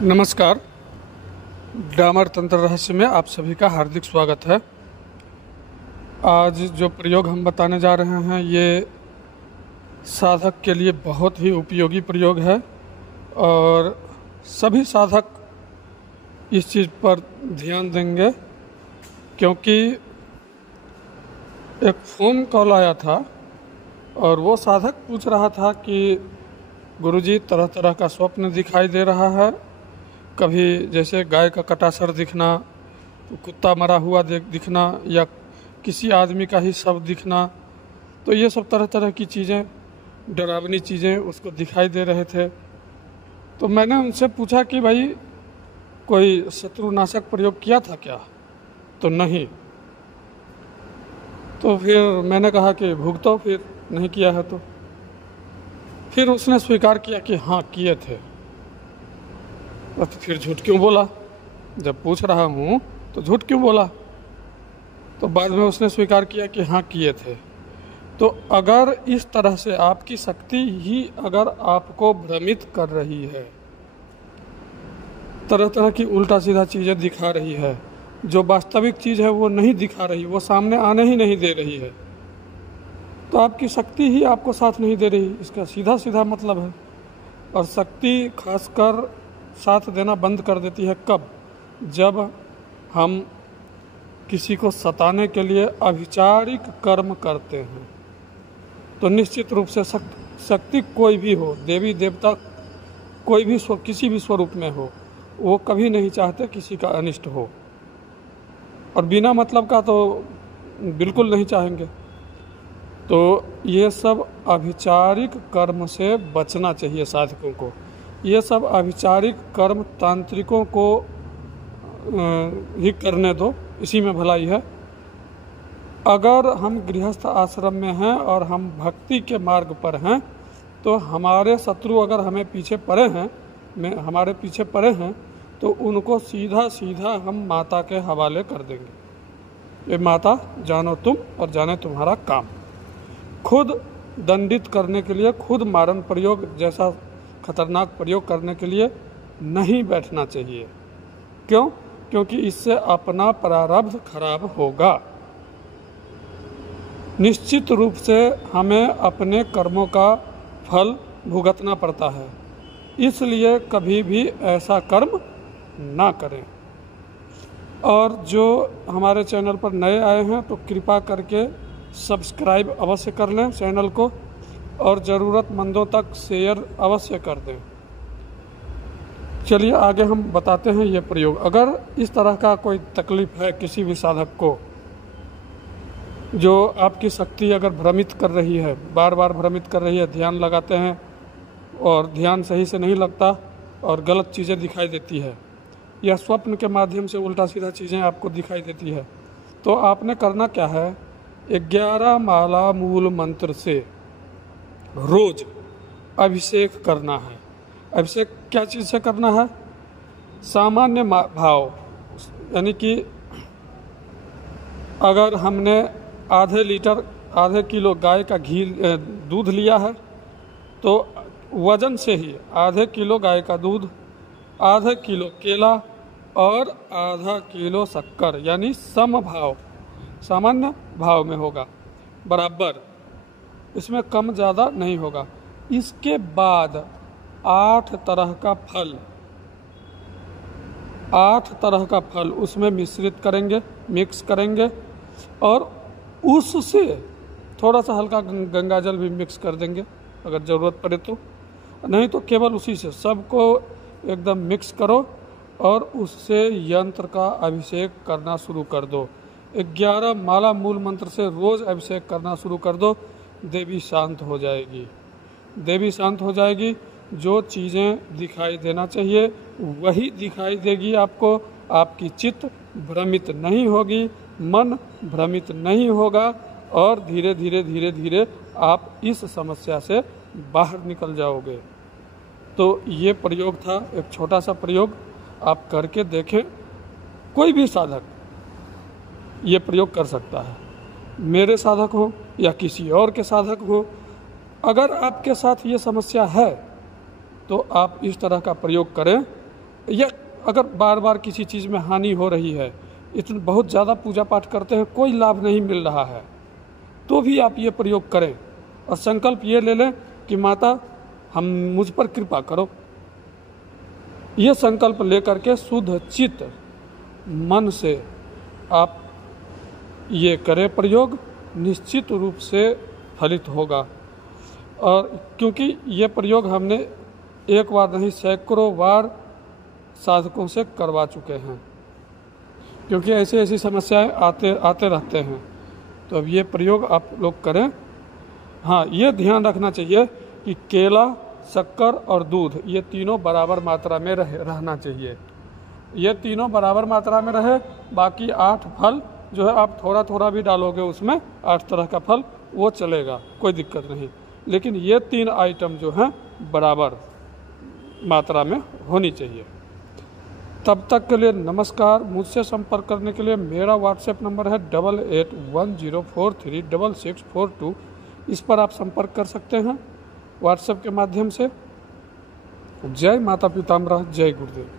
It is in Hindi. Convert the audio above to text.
नमस्कार। डामर तंत्र रहस्य में आप सभी का हार्दिक स्वागत है। आज जो प्रयोग हम बताने जा रहे हैं ये साधक के लिए बहुत ही उपयोगी प्रयोग है और सभी साधक इस चीज़ पर ध्यान देंगे, क्योंकि एक फ़ोन कॉल आया था और वो साधक पूछ रहा था कि गुरुजी तरह तरह का स्वप्न दिखाई दे रहा है, कभी जैसे गाय का कटा सर दिखना, कुत्ता मरा हुआ दिखना या किसी आदमी का ही शव दिखना। तो ये सब तरह तरह की चीज़ें, डरावनी चीज़ें उसको दिखाई दे रहे थे। तो मैंने उनसे पूछा कि भाई कोई शत्रुनाशक प्रयोग किया था क्या? तो नहीं। तो फिर मैंने कहा कि भुगतो, फिर नहीं किया है। तो फिर उसने स्वीकार किया कि हाँ किए थे। तो फिर झूठ क्यों बोला? जब पूछ रहा हूँ तो झूठ क्यों बोला? तो बाद में उसने स्वीकार किया कि हाँ किए थे। तो अगर इस तरह से आपकी शक्ति ही अगर आपको भ्रमित कर रही है, तरह तरह की उल्टा सीधा चीज़ें दिखा रही है, जो वास्तविक चीज़ है वो नहीं दिखा रही, वो सामने आने ही नहीं दे रही है, तो आपकी शक्ति ही आपको साथ नहीं दे रही, इसका सीधा सीधा मतलब है। और शक्ति खासकर साथ देना बंद कर देती है कब? जब हम किसी को सताने के लिए अभिचारिक कर्म करते हैं। तो निश्चित रूप से शक्ति कोई भी हो, देवी देवता कोई भी किसी भी स्वरूप में हो, वो कभी नहीं चाहते किसी का अनिष्ट हो, और बिना मतलब का तो बिल्कुल नहीं चाहेंगे। तो ये सब अभिचारिक कर्म से बचना चाहिए साधकों को। ये सब अभिचारिक कर्म तांत्रिकों को ही करने दो, इसी में भलाई है। अगर हम गृहस्थ आश्रम में हैं और हम भक्ति के मार्ग पर हैं, तो हमारे शत्रु अगर हमें पीछे पड़े हैं, हमारे पीछे पड़े हैं, तो उनको सीधा सीधा हम माता के हवाले कर देंगे। ये माता जानो तुम और जाने तुम्हारा काम। खुद दंडित करने के लिए, खुद मारण प्रयोग जैसा खतरनाक प्रयोग करने के लिए नहीं बैठना चाहिए। क्यों? क्योंकि इससे अपना प्रारब्ध खराब होगा। निश्चित रूप से हमें अपने कर्मों का फल भुगतना पड़ता है, इसलिए कभी भी ऐसा कर्म ना करें। और जो हमारे चैनल पर नए आए हैं तो कृपा करके सब्सक्राइब अवश्य कर लें चैनल को, और ज़रूरतमंदों तक शेयर अवश्य कर दें। चलिए आगे हम बताते हैं ये प्रयोग। अगर इस तरह का कोई तकलीफ है किसी भी साधक को, जो आपकी शक्ति अगर भ्रमित कर रही है, बार बार भ्रमित कर रही है, ध्यान लगाते हैं और ध्यान सही से नहीं लगता और गलत चीज़ें दिखाई देती है, या स्वप्न के माध्यम से उल्टा सीधा चीज़ें आपको दिखाई देती है, तो आपने करना क्या है? 11 माला मूल मंत्र से रोज अभिषेक करना है। अभिषेक क्या चीज़ से करना है? सामान्य भाव, यानी कि अगर हमने आधे किलो गाय का घी दूध लिया है, तो वजन से ही आधे किलो गाय का दूध, आधे किलो केला और आधा किलो शक्कर, यानी समभाव, सामान्य भाव में होगा, बराबर, इसमें कम ज़्यादा नहीं होगा। इसके बाद 8 तरह का फल, 8 तरह का फल उसमें मिश्रित करेंगे, मिक्स करेंगे, और उससे थोड़ा सा हल्का गंगाजल भी मिक्स कर देंगे अगर ज़रूरत पड़े तो, नहीं तो केवल उसी से सबको एकदम मिक्स करो और उससे यंत्र का अभिषेक करना शुरू कर दो। 11 माला मूल मंत्र से रोज़ अभिषेक करना शुरू कर दो। देवी शांत हो जाएगी, देवी शांत हो जाएगी। जो चीज़ें दिखाई देना चाहिए वही दिखाई देगी आपको। आपकी चित्त भ्रमित नहीं होगी, मन भ्रमित नहीं होगा, और धीरे धीरे धीरे धीरे आप इस समस्या से बाहर निकल जाओगे। तो ये प्रयोग था, एक छोटा सा प्रयोग, आप करके देखें। कोई भी साधक ये प्रयोग कर सकता है, मेरे साधक हो या किसी और के साधक हो। अगर आपके साथ ये समस्या है तो आप इस तरह का प्रयोग करें ये अगर बार बार किसी चीज़ में हानि हो रही है, इतने बहुत ज़्यादा पूजा पाठ करते हैं, कोई लाभ नहीं मिल रहा है, तो भी आप ये प्रयोग करें और संकल्प ये ले लें कि माता हम मुझ पर कृपा करो। ये संकल्प लेकर के शुद्ध चित्त मन से आप ये करें प्रयोग, निश्चित रूप से फलित होगा। और क्योंकि ये प्रयोग हमने एक बार नहीं सैकड़ों बार साधकों से करवा चुके हैं, क्योंकि ऐसी ऐसी समस्याएं आते रहते हैं। तो अब ये प्रयोग आप लोग करें। हाँ, ये ध्यान रखना चाहिए कि केला, शक्कर और दूध ये तीनों बराबर मात्रा में रहना चाहिए। ये तीनों बराबर मात्रा में रहे, बाकी 8 फल जो है आप थोड़ा थोड़ा भी डालोगे उसमें, 8 तरह का फल वो चलेगा, कोई दिक्कत नहीं। लेकिन ये 3 आइटम जो हैं बराबर मात्रा में होनी चाहिए। तब तक के लिए नमस्कार। मुझसे संपर्क करने के लिए मेरा व्हाट्सएप नंबर है 8810436642। इस पर आप संपर्क कर सकते हैं व्हाट्सएप के माध्यम से। जय माता पितामह, जय गुरुदेव।